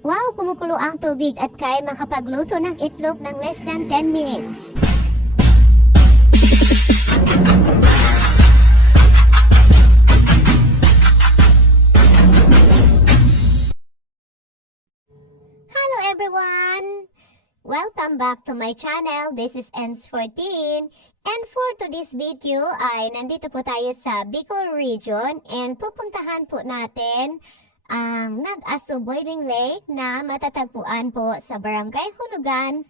Wow, kumukulo ang tubig at kaya makapagluto ng itlog ng less than 10 minutes. Hello everyone! Welcome back to my channel. This is ENS14. And for today's video ay nandito po tayo sa Bicol Region and pupuntahan po natin ang Nag-Aso Boiling Lake na matatagpuan po sa Barangay Hulugan,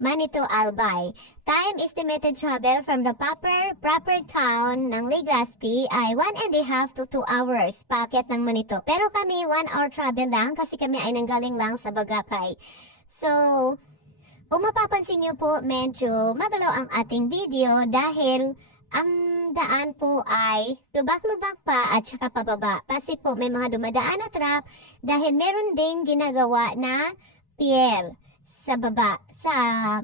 Manito, Albay. Time estimated travel from the proper town ng Legazpi ay 1.5 to 2 hours paakyat ng Manito. Pero kami 1 hour travel lang kasi kami ay nanggaling lang sa Bagakay. So, kung mapapansin niyo po, medyo magalaw ang ating video dahil ang daan po ay lubak-lubak pa at saka pababa. Kasi po may mga dumadaan na truck dahil meron ding ginagawa na pier sa baba.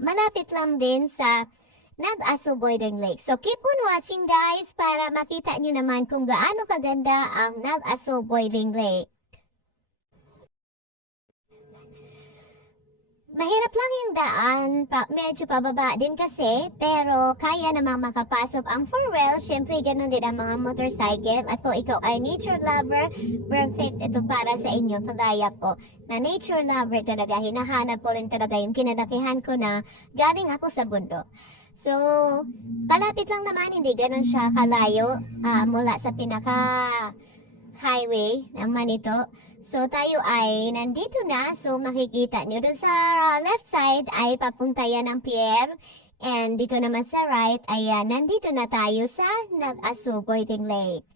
Malapit lang din sa Nag-Aso Boiling Lake. So keep on watching guys para makita nyo naman kung gaano kaganda ang Nag-Aso Boiling Lake. Mahirap lang yung daan, medyo pababa din kasi, pero kaya namang makapasok ang four-wheel. Siyempre, ganun din ang mga motorcycle. At kung ikaw ay nature lover, perfect ito para sa inyo. Kagaya po, na nature lover talaga, hinahanap ko rin talaga yung kinalakihan ko na galing ako sa bundok. So, palapit lang naman, hindi ganun siya kalayo mula sa pinaka-highway ng Manito. So, tayo ay nandito na. So, makikita nyo doon sa left side ay papunta yan ang pier. And dito naman sa right ay nandito na tayo sa Nag-Aso Boiling Lake.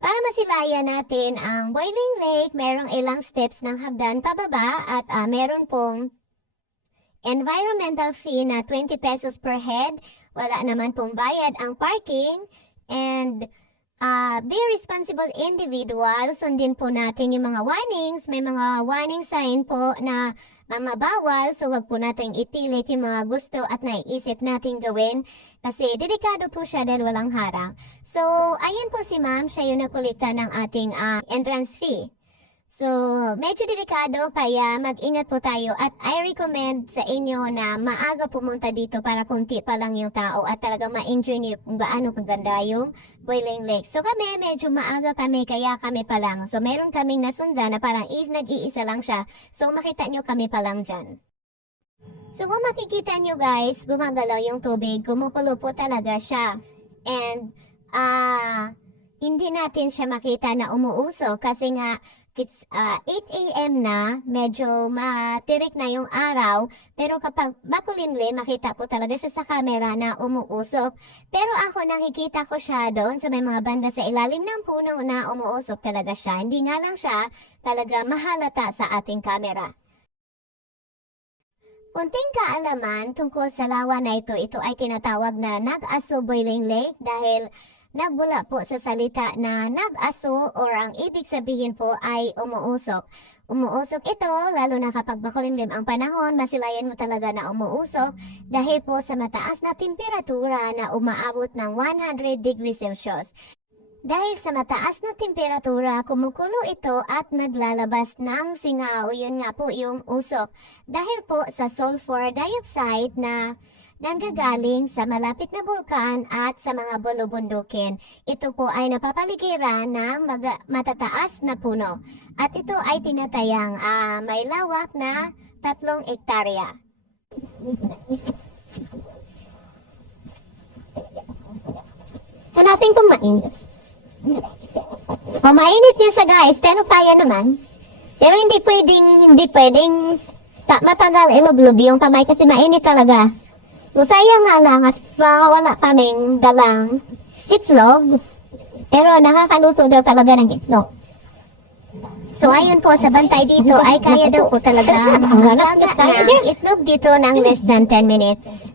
Para masilayan natin ang Boiling Lake, merong ilang steps ng hagdan pababa at meron pong environmental fee na 20 pesos per head. Wala naman pong bayad ang parking. And be responsible individual. Sundin po natin yung mga warnings. May mga warning sign po na mga bawal. So, wag po natin ipilit yung mga gusto at naiisip natin gawin. Kasi delikado po siya dahil walang harang. So, ayan po si ma'am. Siya yung nakulikta ng ating entrance fee. So, medyo delikado kaya mag-ingat po tayo at I recommend sa inyo na maaga pumunta dito para kunti pa lang yung tao at talaga ma-enjoy niyo kung gaano kaganda yung Boiling Lake. So, kami medyo maaga kami kaya kami pa lang. So, meron kaming nasundan na parang nag-iisa lang siya. So, makita nyo kami pa lang dyan. So, kung makikita nyo guys, gumagalaw yung tubig, kumukulo po talaga siya. And, hindi natin siya makita na umuuso kasi nga, it's 8 a.m. na, medyo matirik na yung araw, pero kapag makulimlim, makita po talaga siya sa camera na umuusok. Pero ako nakikita ko siya doon sa may mga banda sa ilalim ng puno na umuusok talaga siya. Hindi nga lang siya talaga mahalata sa ating camera. Kunting kaalaman tungkol sa lawa na ito ay tinatawag na Nag-Aso Boiling Lake dahil nagbula po sa salita na nag-aso or ang ibig sabihin po ay umuusok. Umuusok ito, lalo na kapag makulimlim ang panahon, masilayan mo talaga na umuusok dahil po sa mataas na temperatura na umaabot ng 100 degrees Celsius. Dahil sa mataas na temperatura, kumukulo ito at naglalabas ng singaw. Yun nga po yung usok. Dahil po sa sulfur dioxide na nanggagaling sa malapit na bulkan at sa mga bulubundukin. Ito po ay napapaligiran ng matataas na puno. At ito ay tinatayang may lawak na 3 hektarya. Hanapin kong mainit. Mainit niya sa guys, pero kaya naman. Pero hindi pwedeng matagal ilublob yung kamay kasi mainit talaga. So, sayang nga lang at wala kaming dalang itlog. Pero nakakaluto daw talaga ng itlog. So, ayun po, sa bantay dito ay kaya daw po talaga maglaga ng itlog dito ng less than 10 minutes.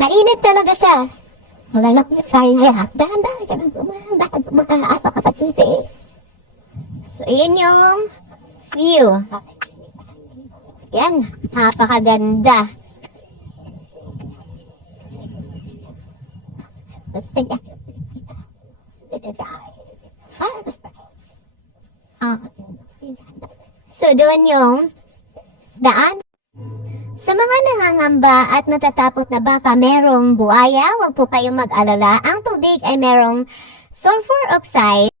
Mainit talaga siya. Malalaki kaya. Dahan-dahan ka nang kumakaasa ka sa TV. So, yun yung view. Yan, napakaganda. So, doon yung daan. Sa mga nangangamba at natatakot na baka merong buhaya, huwag po kayong mag-alala. Ang tubig ay merong sulfur oxide.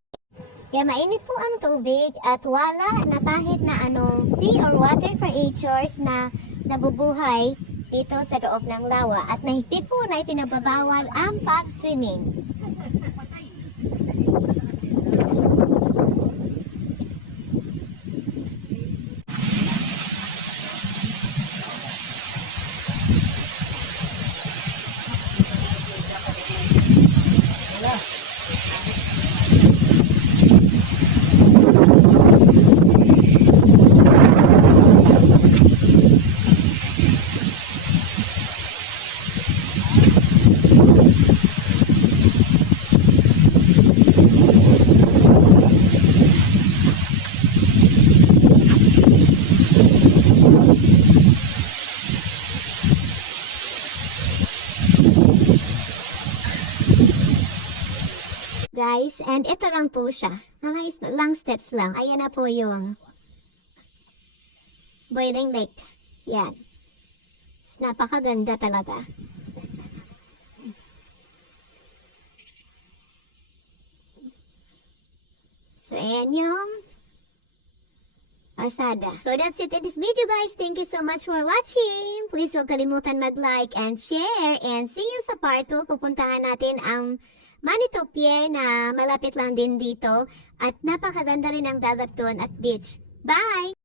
Kaya mainit po ang tubig at wala na kahit na anong sea or water creatures na nabubuhay dito sa loob ng lawa. At mahigpit po na ipinagbabawal ang pag-swimming. Guys, and ito lang po siya. Mga lang steps lang. Ayan na po yung Boiling Lake. Yan. Napakaganda talaga. So, ayan yung Asada. So, that's it in this video, guys. Thank you so much for watching. Please huwag kalimutan mag-like and share. And see you sa part 2. Pupuntahan natin ang Manitou Pier na malapit lang din dito. At napakaganda rin ang dagat doon at beach. Bye!